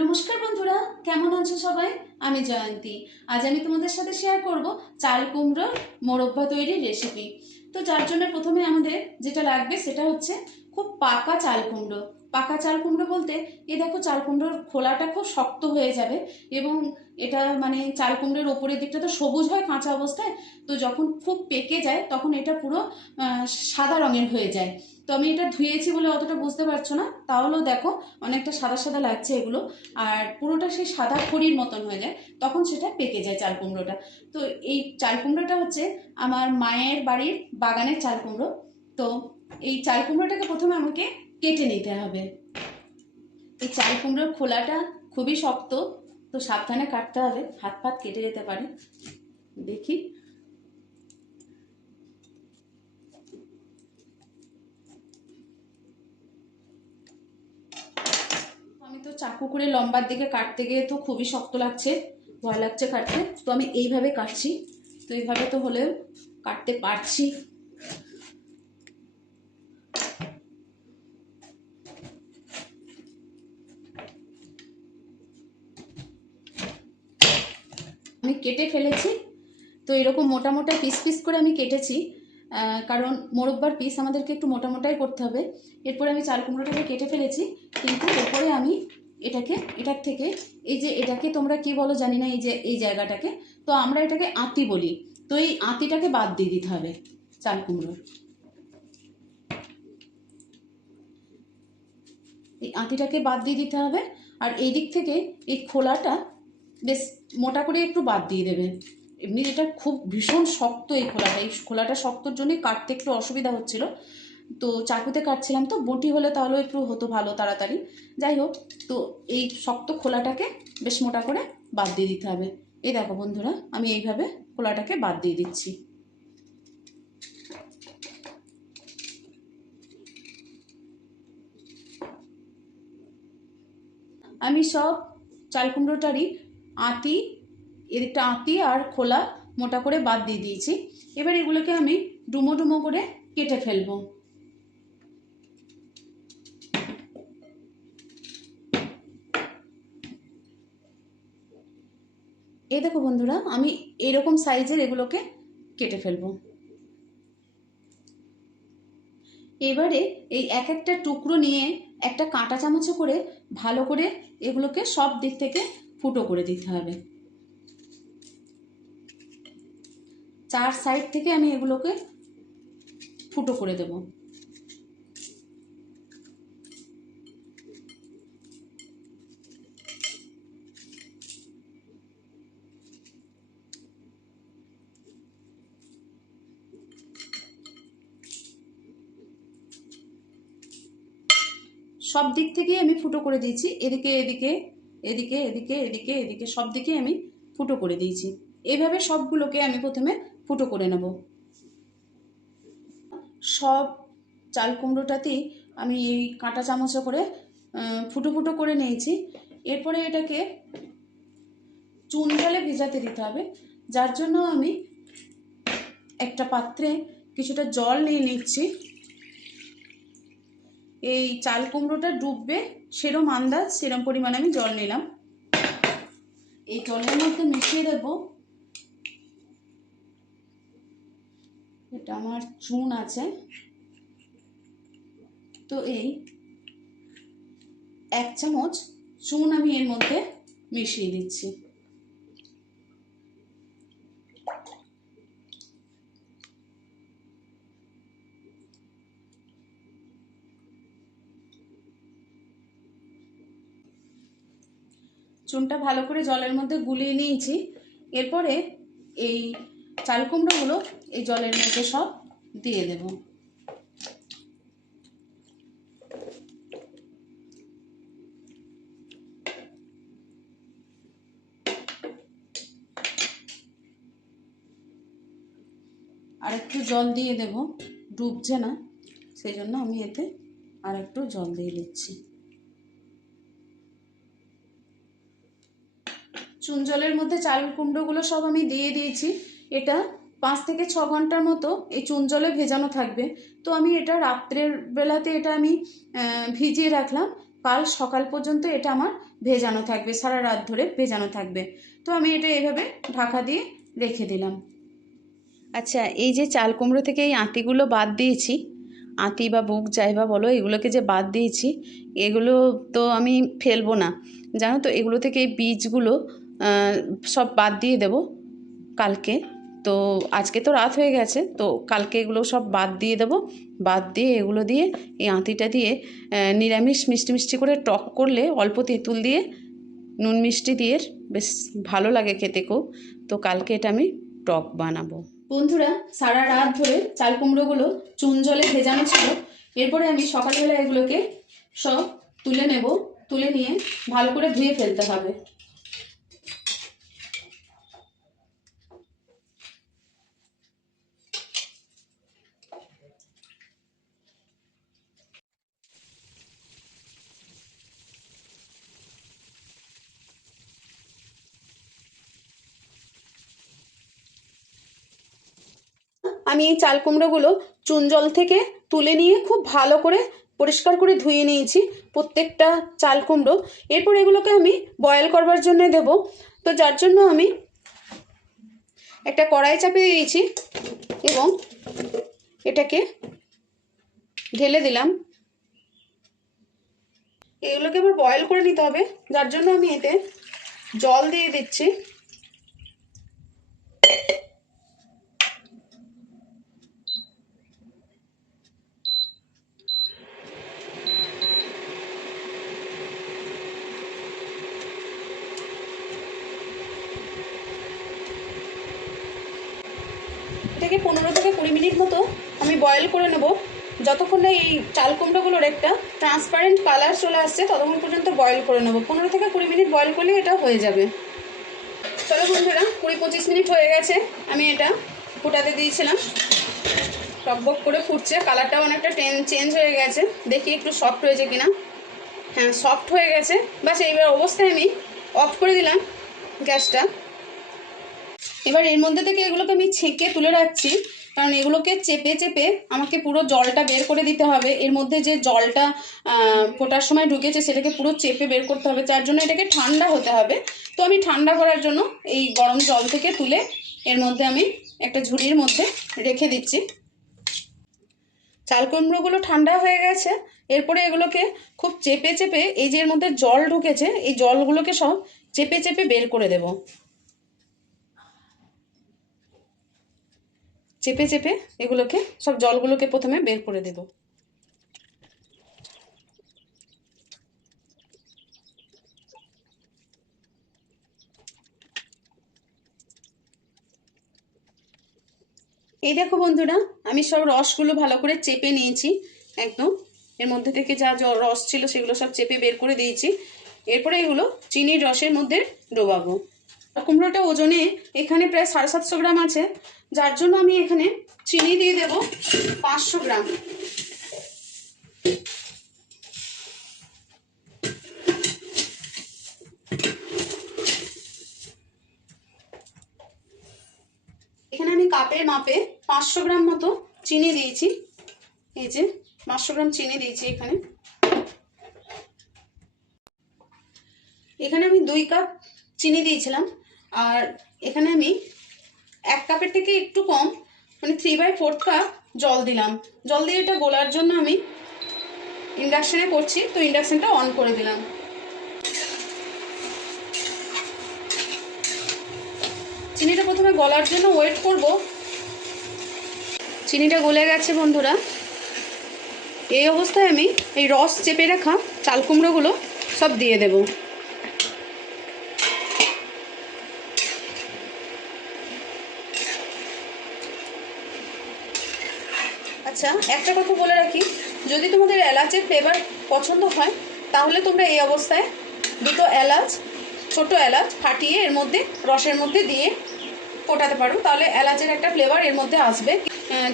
নমস্কার বন্ধুরা, কেমন আছো সবাই? আমি জয়ন্তী। আজ আমি তোমাদের সাথে শেয়ার করব চাল কুমড়োর মোরব্বা তৈরির রেসিপি তো যার জন্য প্রথমে আমাদের যেটা লাগবে সেটা হচ্ছে খুব পাকা চাল কুমড়ো। পাকা চাল কুমড়ো বলতে, এ দেখো চাল কুমড়োর খোলাটা খুব শক্ত হয়ে যাবে এবং এটা মানে চাল কুমড়োর ওপরের দিকটা তো সবুজ হয় কাঁচা অবস্থায়, তো যখন খুব পেকে যায় তখন এটা পুরো সাদা রঙের হয়ে যায়। তো আমি এটা ধুয়েছি বলে অতটা বুঝতে পারছ না, তাহলেও দেখো অনেকটা সাদা সাদা লাগছে এগুলো, আর পুরোটা সেই সাদা খড়ির মতন হয়ে যায়, তখন সেটা পেকে যায় চাল কুমড়োটা তো এই চাল কুমড়োটা হচ্ছে আমার মায়ের বাড়ির বাগানের চাল কুমড়ো তো এই চাল কুমড়োটাকে প্রথমে আমাকে কেটে নিতে হবে। এই চাল কুমড়োর খোলাটা খুবই শক্ত তো সাবধানে কাটতে হবে, হাত ফাত কেটে যেতে পারে। দেখি। আমি তো চাকু করে লম্বার দিকে কাটতে গিয়ে তো খুবই শক্ত লাগছে, ভয় লাগছে কাটতে। তো আমি এইভাবে কাটছি। তো এইভাবে তো হলেও কাটতে পারছি আমি কেটে ফেলেছি। তো এরকম মোটা মোটা পিস পিস করে আমি কেটেছি। কারণ মোরব্বার পিস আমাদেরকে একটু মোটা মোটাই করতে হবে। এরপরে আমি চাল কুমড়োটাকে কেটে ফেলেছি। কিন্তু এরপরে আমি এটাকে, এটার থেকে এই যে এটাকে তোমরা কি বলো জানি না, এই যে, এই জায়গাটাকে। তো আমরা এটাকে আঁতি বলি। তো এই আঁতিটাকে বাদ দিয়ে দিতে হবে চাল কুমড়োর এই আঁতিটাকে বাদ দিয়ে দিতে হবে। আর এই দিক থেকে এই খোলাটা বেশ, মোটা করে একটু বাদ দিয়ে দেবে। এমনি এটা খুব ভীষণ শক্ত এই খোলাটা। এই খোলাটা শক্তর জন্যই কাটতে একটু অসুবিধা হচ্ছিল। তো চাকুতে কাটছিলাম তো, বটি হলে তাহলেও একটু হতো ভালো তাড়াতাড়ি। যাই হোক, তো এই শক্ত খোলাটাকে বেশ মোটা করে বাদ দিয়ে দিতে হবে। এই দেখো বন্ধুরা, আমি এইভাবে খোলাটাকে বাদ দিয়ে দিচ্ছি। আমি সব চাল কুমড়োটারই আঁতি এদিকটা আঁতি আর খোলা মোটা করে বাদ দিয়ে দিয়েছি। এবার এগুলোকে আমি ডুমো ডুমো করে কেটে ফেলব। এই দেখো বন্ধুরা, আমি এরকম সাইজের এগুলোকে কেটে ফেলব। এবারে এই এক একটা টুকরো নিয়ে একটা কাঁটা চামচে করে ভালো করে এগুলোকে সব দিক থেকে ফুটো করে দিতে হবে। চার সাইড থেকে আমি এগুলোকে ফুটো করে দেব। সব দিক থেকেই আমি ফুটো করে দিয়েছি। এদিকে এদিকে এদিকে এদিকে এদিকে এদিকে সব দিকে আমি ফুটো করে দিয়েছি। এইভাবে সবগুলোকে আমি প্রথমে ফুটো করে নেব। সব চাল কুমড়োটাতেই আমি এই কাঁটা চামচে করে ফুটো ফুটো করে নিয়েছি। এরপরে এটাকে চুন জলে ভেজাতে দিতে হবে। যার জন্য আমি একটা পাত্রে কিছুটা জল নিয়ে নিচ্ছি। এই চাল কুমড়োটা ডুববে, সেরম আন্দাজ, সেরম পরিমাণে আমি জল নিলাম। এই জলের মধ্যে মিশিয়ে দেব। এটা আমার চুন আছে। তো এই এক চামচ চুন আমি এর মধ্যে মিশিয়ে দিচ্ছি। চুনটা ভালো করে জলের মধ্যে গুলিয়ে নিয়েছি। এরপরে এই চাল কুমড়োগুলো এই জলের মধ্যে সব দিয়ে দেব। আর একটু জল দিয়ে দেব, ডুবছে না, সেই জন্য আমি এতে আর একটু জল দিয়ে দিচ্ছি। চুন জলের মধ্যে চাল কুমড়োগুলো সব আমি দিয়ে দিয়েছি। এটা পাঁচ থেকে ছ ঘণ্টার মতো এই চুন জলে ভেজানো থাকবে। তো আমি এটা রাত্রের বেলাতে এটা আমি ভিজিয়ে রাখলাম। কাল সকাল পর্যন্ত এটা আমার ভেজানো থাকবে, সারা রাত ধরে ভেজানো থাকবে। তো আমি এটা এভাবে ঢাকা দিয়ে রেখে দিলাম। আচ্ছা এই যে চাল কুমড়ো থেকে এই আঁতিগুলো বাদ দিয়েছি, আঁতি বা বুক যাই বা বলো, এগুলোকে যে বাদ দিয়েছি, এগুলো তো আমি ফেলব না। জানো তো, এগুলো থেকে এই বীজগুলো সব বাদ দিয়ে দেব কালকে। তো আজকে তো রাত হয়ে গেছে, তো কালকে এগুলো সব বাদ দিয়ে দেব। বাদ দিয়ে এগুলো দিয়ে এই আঁতিটা দিয়ে নিরামিষ মিষ্টি মিষ্টি করে টক করলে অল্প তেঁতুল দিয়ে, নুন মিষ্টি দিয়ে বেশ ভালো লাগে খেতে খুব। তো কালকে এটা আমি টক বানাবো। বন্ধুরা, সারা রাত ধরে চাল কুমড়োগুলো চুন জলে ভেজানো ছিল। এরপরে আমি সকালবেলা এগুলোকে সব তুলে নেব। তুলে নিয়ে ভালো করে ধুয়ে ফেলতে হবে। আমি এই চাল কুমড়োগুলো চুন জল থেকে তুলে নিয়ে খুব ভালো করে পরিষ্কার করে ধুয়ে নিয়েছি প্রত্যেকটা চাল কুমড়ো। এরপর এগুলোকে আমি বয়েল করবার জন্য দেব। তো যার জন্য আমি একটা কড়াই চাপে দিয়েছি এবং এটাকে ঢেলে দিলাম। এগুলোকে এবার বয়েল করে নিতে হবে। যার জন্য আমি এতে জল দিয়ে দিচ্ছি। এটাকে পনেরো থেকে কুড়ি মিনিট মতো আমি বয়েল করে নেব। যতক্ষণ না এই চাল কুমড়োগুলোর একটা ট্রান্সপারেন্ট কালার চলে আসছে, ততক্ষণ পর্যন্ত বয়েল করে নেব। পনেরো থেকে কুড়ি মিনিট বয়েল করলে এটা হয়ে যাবে। চলো বন্ধুরা, কুড়ি পঁচিশ মিনিট হয়ে গেছে। আমি এটা ফুটাতে দিয়েছিলাম। টকবক করে ফুটছে। কালারটাও অনেকটা টেন চেঞ্জ হয়ে গেছে। দেখি একটু সফট হয়েছে কিনা। হ্যাঁ সফট হয়ে গেছে। বাস এইবার অবস্থায় আমি অফ করে দিলাম গ্যাসটা। এবার এর মধ্যে থেকে এগুলোকে আমি ছেঁকে তুলে রাখছি, কারণ এগুলোকে চেপে চেপে আমাকে পুরো জলটা বের করে দিতে হবে। এর মধ্যে যে জলটা ফোটার সময় ঢুকেছে সেটাকে পুরো চেপে বের করতে হবে, যার জন্য এটাকে ঠান্ডা হতে হবে। তো আমি ঠান্ডা করার জন্য এই গরম জল থেকে তুলে এর মধ্যে আমি একটা ঝুড়ির মধ্যে রেখে দিচ্ছি। চাল কুমড়োগুলো ঠান্ডা হয়ে গেছে। এরপরে এগুলোকে খুব চেপে চেপে এই যে এর মধ্যে জল ঢুকেছে, এই জলগুলোকে সব চেপে চেপে বের করে দেবো। চেপে চেপে এগুলোকে, সব জলগুলোকে প্রথমে বের করে দেব। এই দেখো বন্ধুরা, আমি সব রসগুলো ভালো করে চেপে নিয়েছি, একদম। এর মধ্যে থেকে যা রস ছিল সেগুলো সব চেপে বের করে দিয়েছি। এরপরে এগুলো চিনির রসের মধ্যে ডোবাবো। কুমড়োটা ওজনে এখানে প্রায় সাড়ে সাতশো গ্রাম আছে। যার জন্য আমি এখানে চিনি দিয়ে দেব পাঁচশো গ্রাম। এখানে আমি কাপের মাপে পাঁচশো গ্রাম মতো চিনি দিয়েছি। এই যে পাঁচশো গ্রাম চিনি দিয়েছি এখানে। এখানে আমি দুই কাপ চিনি দিয়েছিলাম। আর এখানে আমি এক কাপের থেকে একটু কম মানে থ্রি বাই ফোর্থ কাপ জল দিলাম। জল দিয়ে এটা গোলার জন্য আমি ইন্ডাকশানে করছি, তো ইন্ডাকশানটা অন করে দিলাম। চিনিটা প্রথমে গলার জন্য ওয়েট করব। চিনিটা গলে গেছে, বন্ধুরা। এই অবস্থায় আমি এই রস চেপে রাখা চাল কুমড়োগুলো সব দিয়ে দেবো। আচ্ছা একটা কথা বলে রাখি। যদি তোমাদের এলাচের ফ্লেভার পছন্দ হয়, তাহলে তোমরা এই অবস্থায় দুটো এলাচ, ছোট এলাচ ফাটিয়ে এর মধ্যে, রসের মধ্যে দিয়ে ফোটাতে পারো। তাহলে এলাচের একটা ফ্লেভার এর মধ্যে আসবে।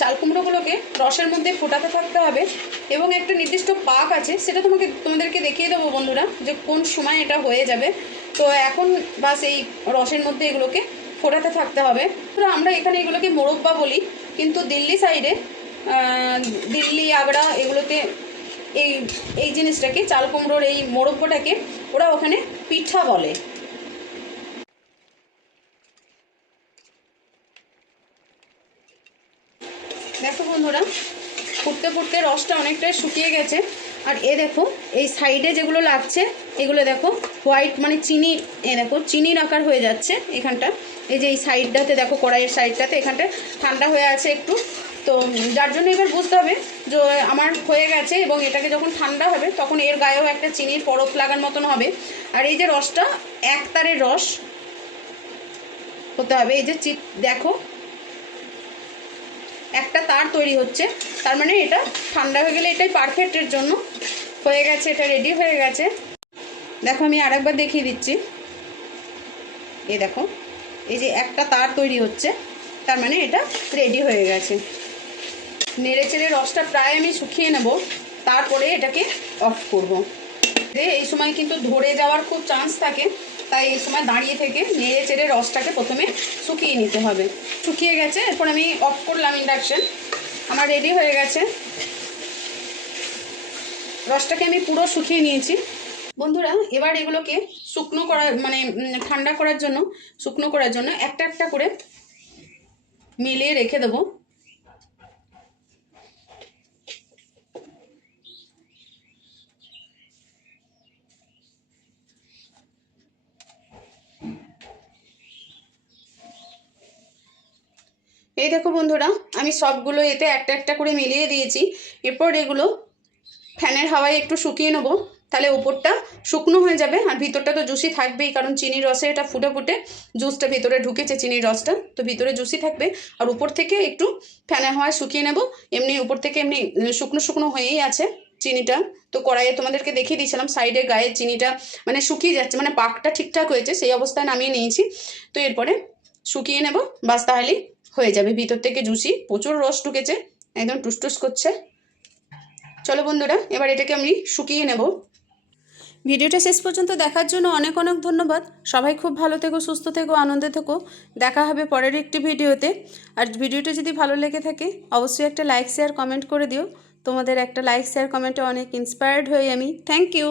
চাল কুমড়োগুলোকে রসের মধ্যে ফোটাতে থাকতে হবে এবং একটা নির্দিষ্ট পাক আছে, সেটা তোমাকে, তোমাদেরকে দেখিয়ে দেবো বন্ধুরা, যে কোন সময় এটা হয়ে যাবে। তো এখন বাস এই রসের মধ্যে এগুলোকে ফোটাতে থাকতে হবে। আমরা এখানে এগুলোকে মোরব্বা বলি, কিন্তু দিল্লি সাইডে দিল্লি, আগ্রা এগুলোতে এই এই জিনিসটাকে চাল কুমড়োর এই মোরব্বটাকে ওরা ওখানে পিঠা বলে। দেখো বন্ধুরা, ফুটতে ফুটতে রসটা অনেকটাই শুকিয়ে গেছে। আর এ দেখো, এই সাইডে যেগুলো লাগছে, এগুলো দেখো, হোয়াইট মানে চিনি, এ দেখো, চিনির আকার হয়ে যাচ্ছে এখানটা। এই যে এই সাইডটাতে দেখো, কড়াইয়ের সাইডটাতে এখানটা ঠান্ডা হয়ে আছে একটু। তো যার জন্য এবার বুঝতে হবে যে আমার হয়ে গেছে এবং এটাকে যখন ঠান্ডা হবে তখন এর গায়েও একটা চিনির পরত লাগার মতন হবে। আর এই যে রসটা, এক তারের রস হতে হবে। এই যে চি দেখো। একটা তার তৈরি হচ্ছে। তার মানে এটা ঠান্ডা হয়ে গেলে এটাই পারফেক্টের জন্য। হয়ে গেছে, এটা রেডি হয়ে গেছে। দেখো, আমি আরেকবার দেখিয়ে দিচ্ছি। এই দেখো, এই যে একটা তার তৈরি হচ্ছে। তার মানে এটা রেডি হয়ে গেছে। নেড়ে চেড়ে রসটা প্রায় আমি শুকিয়ে নেব। তারপরে এটাকে অফ করব। এই সময় কিন্তু ধরে যাওয়ার খুব চান্স থাকে। তাই এই সময় দাঁড়িয়ে থেকে নেড়ে চেড়ে রসটাকে প্রথমে শুকিয়ে নিতে হবে। শুকিয়ে গেছে, এরপর আমি অফ করলাম ইন্ডাকশান আমার রেডি হয়ে গেছে। রসটাকে আমি পুরো শুকিয়ে নিয়েছি। বন্ধুরা, এবার এগুলোকে শুকনো করা মানে ঠান্ডা করার জন্য, শুকনো করার জন্য একটা একটা করে মিলিয়ে রেখে দেবো। এই দেখো বন্ধুরা, আমি সবগুলো এতে একটা একটা করে মিলিয়ে দিয়েছি। এরপর এগুলো ফ্যানের হাওয়ায় একটু শুকিয়ে নেব। তাহলে উপরটা শুকনো হয়ে যাবে আর ভিতরটা তো জুসি থাকবেই, কারণ চিনির রসে এটা ফুটে ফুটে জুসটা ভিতরে ঢুকেছে, চিনির রসটা। তো ভিতরে জুসি থাকবে। আর উপর থেকে একটু ফ্যানের হাওয়ায় শুকিয়ে নেব। এমনি উপর থেকে এমনি শুকনো শুকনো হয়েই আছে চিনিটা। তো কড়াইয়ে তোমাদেরকে দেখিয়ে দিয়েছিলাম, সাইডে গায়ে চিনিটা মানে শুকিয়ে যাচ্ছে মানে পাকটা ঠিকঠাক হয়েছে, সেই অবস্থায় নামিয়ে নিয়েছি। তো এরপরে শুকিয়ে নেব, বাস তাহলেই হয়ে যাবে। ভিতর থেকে জুসি প্রচুর রস ঢুকেছে, একদম টুসটুস করছে। চলো বন্ধুরা, এবার এটাকে আমি শুকিয়ে নেব। ভিডিওটা শেষ পর্যন্ত দেখার জন্য অনেক অনেক ধন্যবাদ। সবাই খুব ভালো থেকো, সুস্থ থেকো, আনন্দে থেকো। দেখা হবে পরের একটি ভিডিওতে। আর ভিডিওটা যদি ভালো লেগে থাকে, অবশ্যই একটা লাইক শেয়ার কমেন্ট করে দিও। তোমাদের একটা লাইক শেয়ার কমেন্টে অনেক ইন্সপায়ার্ড হই আমি। Thank you